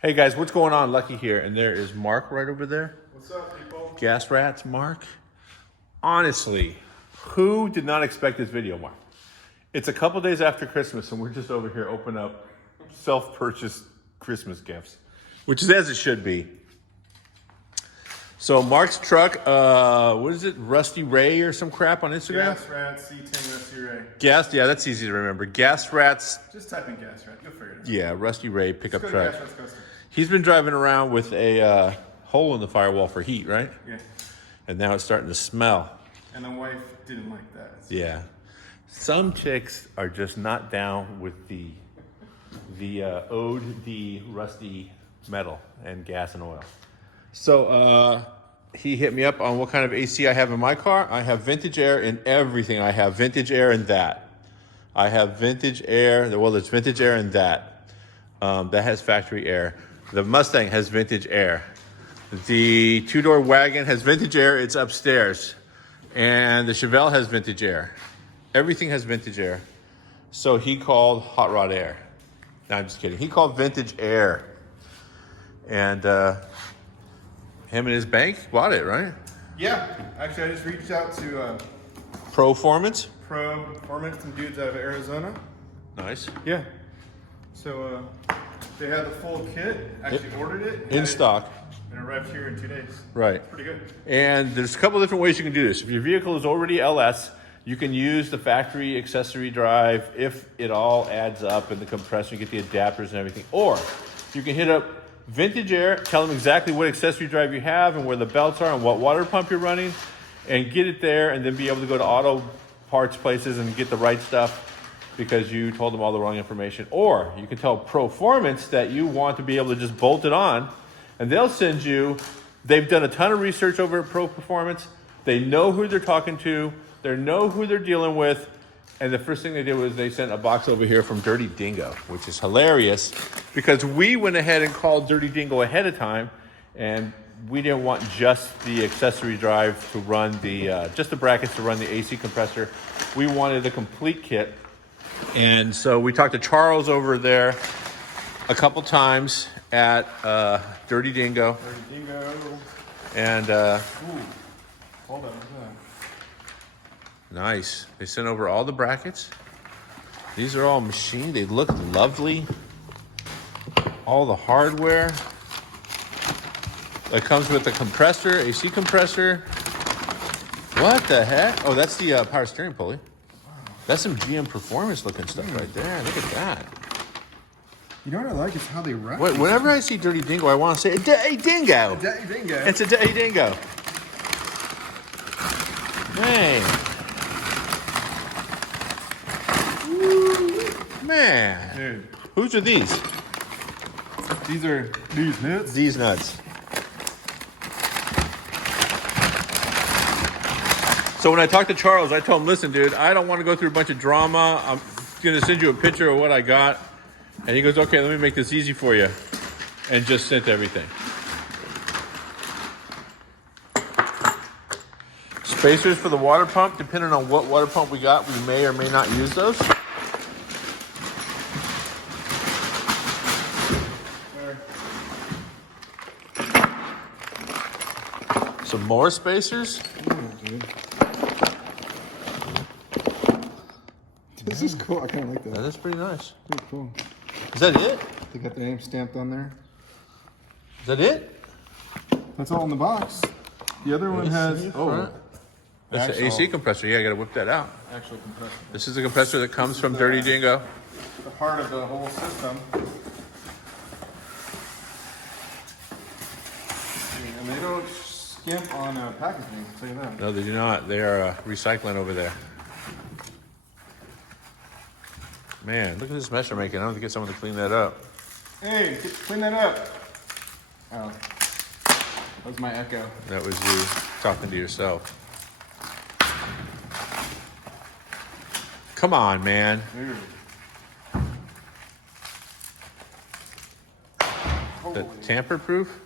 Hey guys, what's going on? Lucky here, and there is Mark right over there. What's up, people? Gas Rats, Mark. Honestly, who did not expect this video, Mark? It's a couple days after Christmas, and we're just over here opening up self-purchased Christmas gifts, which is as it should be. So Mark's truck, what is it? Rusty Ray or some crap on Instagram? Gas Rats, C10 Rusty Ray. Gas, yeah, that's easy to remember. Gas Rats. Just type in Gas Rat, you'll figure it out. Yeah, Rusty Ray pickup Let's go to truck. Gas Rats Custom. He's been driving around with a hole in the firewall for heat, right? Yeah. And now it's starting to smell. And the wife didn't like that. Yeah. Some chicks are just not down with the OD rusty metal and gas and oil. So he hit me up on what kind of AC I have in my car. I have vintage air in everything. I have vintage air in that. I have vintage air. Well, there's vintage air in that. That has factory air. The Mustang has vintage air. The two-door wagon has vintage air. It's upstairs. And the Chevelle has vintage air. Everything has vintage air. So he called Hot Rod Air. No, I'm just kidding. He called Vintage Air. And him and his bank bought it, right? Yeah. Actually, I just reached out to Proformance. Performance, some dudes out of Arizona. Nice. Yeah. So they had the full kit. Actually ordered it. In stock. And arrived here in 2 days. Right. Pretty good. And there's a couple different ways you can do this. If your vehicle is already LS, you can use the factory accessory drive if it all adds up in the compressor, you get the adapters and everything. Or you can hit up Vintage Air, tell them exactly what accessory drive you have and where the belts are and what water pump you're running, and get it there and then be able to go to auto parts places and get the right stuff because you told them all the wrong information. Or you can tell Proformance that you want to be able to just bolt it on, and they'll send you. They've done a ton of research over at Pro Performance. They know who they're talking to. They know who they're dealing with. And the first thing they did was they sent a box over here from Dirty Dingo, which is hilarious because we went ahead and called Dirty Dingo ahead of time, and we didn't want just the accessory drive to run the, just the brackets to run the AC compressor. We wanted the complete kit. And so we talked to Charles over there a couple times at Dirty Dingo. Dirty Dingo. And Ooh. Hold on. Look at that. nice. They sent over all the brackets. These are all machined. They look lovely. All the hardware. It comes with a compressor, AC compressor. What the heck? Oh, that's the power steering pulley. Wow. That's some GM Performance looking stuff right there. Look at that. You know what I like is how they wrap. Whenever I see Dirty Dingo, I want to say, "Hey, Dingo!" Dirty Dingo. It's a Hey, Dingo. Man. Man. Dude. Whose are these? These are these nuts. These nuts. So when I talked to Charles, I told him, listen, dude, I don't want to go through a bunch of drama. I'm going to send you a picture of what I got. And he goes, okay, let me make this easy for you. And just sent everything. Spacers for the water pump. Depending on what water pump we got, we may or may not use those. Some more spacers. Dude. This is cool. I kind of like that. That is pretty nice. Pretty cool. Is that it? They got the name stamped on there. Is that it? That's all in the box. The other one has That's the AC compressor. Yeah, I got to whip that out. Actual compressor. This is a compressor that comes from Dirty Dingo. The heart of the whole system. And they don't skimp on packaging. I'll tell you that. No, they do not. They are recycling over there. Man, look at this mess they're making. I don't have to get someone to clean that up. Hey, clean that up. Oh, that was my echo. That was you talking to yourself. Come on, man. Dude. The tamper-proof?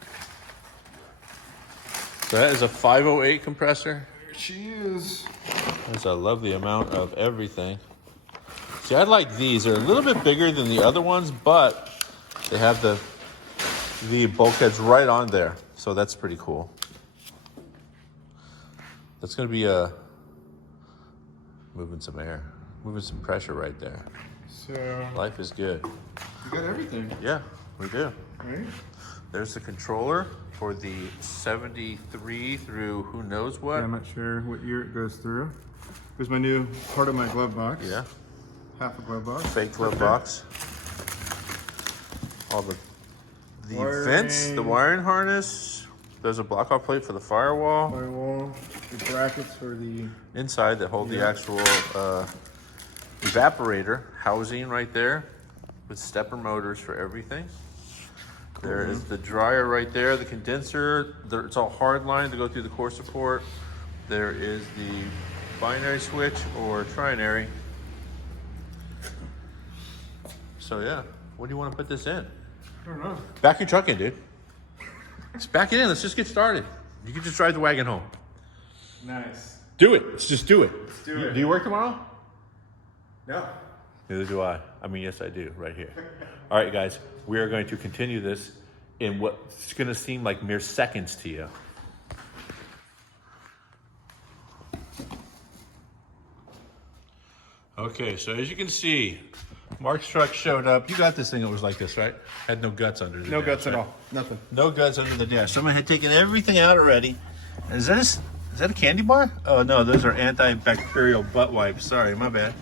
So that is a 508 compressor. There she is. That's a lovely amount of everything. See, I like these. They're a little bit bigger than the other ones, but they have the the bulkhead's right on there, so that's pretty cool. That's going to be moving some air, moving some pressure right there. So Life is good. you got everything, Yeah, we do. right? There's the controller for the 73 through who knows what. Yeah, I'm not sure what year it goes through. Here's my new part of my glove box. Yeah, Half a glove box. fake glove Okay. box. All the Wiring. vents, the wiring harness. There's a block-off plate for the firewall. Firewall. The brackets for the. Inside that hold the actual evaporator housing right there with stepper motors for everything. There is the dryer right there, the condenser. It's all hard line to go through the core support. There is the binary switch or trinary. So yeah, what do you want to put this in? I don't know. Back your truck in, dude. Let's back it in. Let's just get started. You can just drive the wagon home. Nice. Do it. Let's just do it. Let's do it. Do you work tomorrow? No. Neither do I. I mean, yes, I do, right here. All right, guys, we are going to continue this in what's going to seem like mere seconds to you. Okay, so as you can see, Mark's truck showed up. You got this thing that was like this, right? Had no guts under the No dash, guts at right? all. Nothing. No guts under the dash. Someone had taken everything out already. Is that a candy bar? Oh, no, those are antibacterial butt wipes. Sorry, my bad.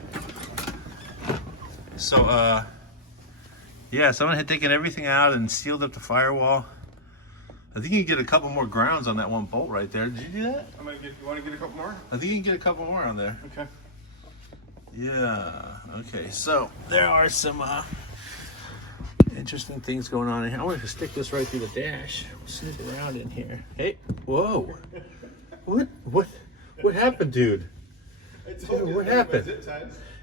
So, yeah, someone had taken everything out and sealed up the firewall. I think you can get a couple more grounds on that one bolt right there. Did you do that? I'm gonna get. You want to get a couple more? I think you can get a couple more on there. Okay. Yeah, okay, so there are some interesting things going on in here. I want to stick this right through the dash. Snoop around in here. Hey, whoa. What happened, dude? Dude, what happened?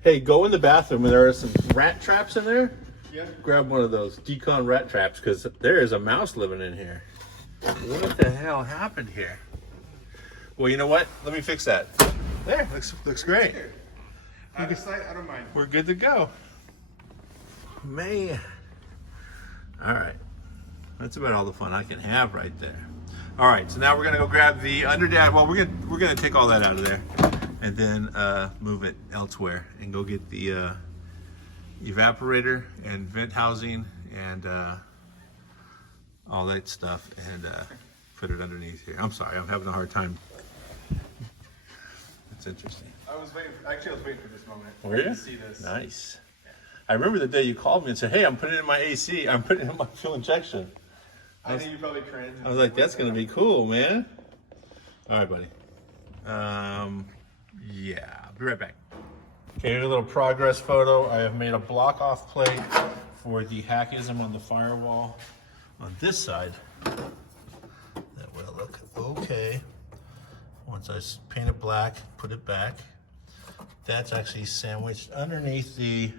Hey, go in the bathroom and there are some rat traps in there. Yeah. Grab one of those decon rat traps because there is a mouse living in here. What the hell happened here? Well, you know what? Let me fix that. There, looks great. Out of sight, out of mind. We're good to go. Man. All right. That's about all the fun I can have right there. All right, so now we're gonna go grab the underdash. Well, we're gonna take all that out of there and then move it elsewhere and go get the evaporator and vent housing and all that stuff and put it underneath here. I'm sorry, I'm having a hard time. That's interesting. I was waiting for this moment. Were you? To see this. Nice. I remember the day you called me and said, hey, I'm putting it in my AC. I'm putting it in my fuel injection. I think you probably cringed. I was like, that's going to be cool, man. All right, buddy. Yeah, I'll be right back. Okay, here's a little progress photo. I have made a block off plate for the hackism on the firewall on this side. That will look okay. Once I paint it black, put it back. That's actually sandwiched underneath the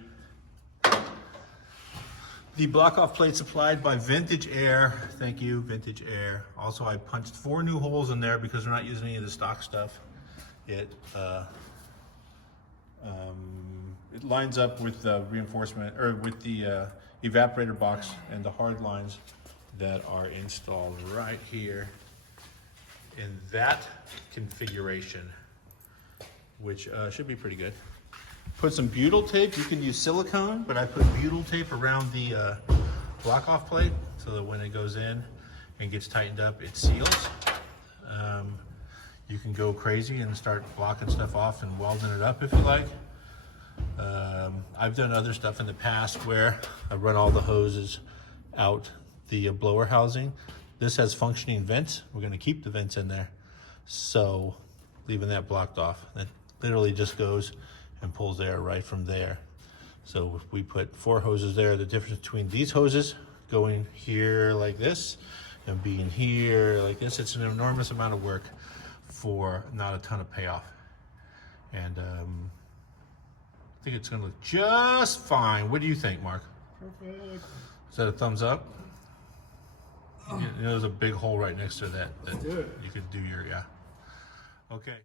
block off plate supplied by Vintage Air. Thank you, Vintage Air. Also, I punched 4 new holes in there because we're not using any of the stock stuff. It lines up with the reinforcement or with the evaporator box and the hard lines that are installed right here in that configuration, which should be pretty good. Put some butyl tape. You can use silicone, but I put butyl tape around the block off plate so that when it goes in and gets tightened up, it seals. You can go crazy and start blocking stuff off and welding it up if you like. I've done other stuff in the past where I run all the hoses out the blower housing. This has functioning vents. We're going to keep the vents in there. So leaving that blocked off. That literally just goes and pulls air right from there. So if we put 4 hoses there, the difference between these hoses going here like this and being here like this, it's an enormous amount of work for not a ton of payoff. And I think it's gonna look just fine. What do you think, Mark? Perfect. Is that a thumbs up? You know, there's a big hole right next to that do it. you could do your, yeah. Okay.